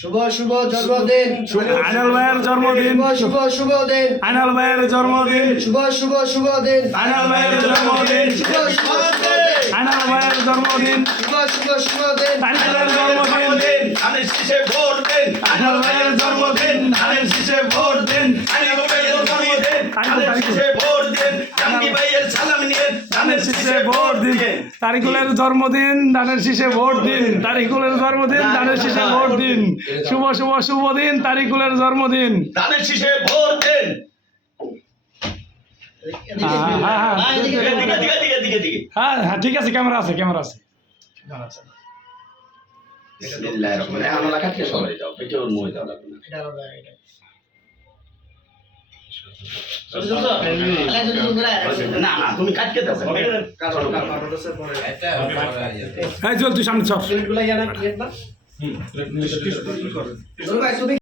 শুভ শুভ জন্মদিন আইনাল ভাইয়ের জন্মদিন শুভ শুভ দিন আইনাল ভাইয়ের জন্মদিন শুভ শুভ শুভ দিন আইনাল ভাইয়ের জন্মদিন শুভ শুভ শুভ দিন আইনাল ভাইয়ের জন্মদিন শুভ শুভ শুভ দিন আইনালের জন্মদিন ধানের শীষে ভোট দেন আইনাল ভাইয়ের জন্মদিন ধানের শীষে ভোট দেন আইনাল ভাইয়ের জন্মদিন ধানের শীষে ভোট দেন জাঙ্গি ভাইয়ের সালাম নিয়ে ধানের শীষে ভোট দিন তারিকুলের জন্মদিন ধানের শীষে ভোট দিন তারিকুলের জন্মদিন ধানের শীষে ভোট দিন শুভ শুভ শুভ দিন তারিকুলের জন্মদিন ধানের শীষে ভোট দেন হ্যাঁ হ্যাঁ ঠিক আছে ক্যামেরা আছে বিসমিল্লাহির রহমানির রহিম আমরা কাটকে সবাই যাও পেটে ওর মই দাও লাগবে না না তুমি কাটকে দাও হ্যাঁ চল তুই সামনে চল তুমি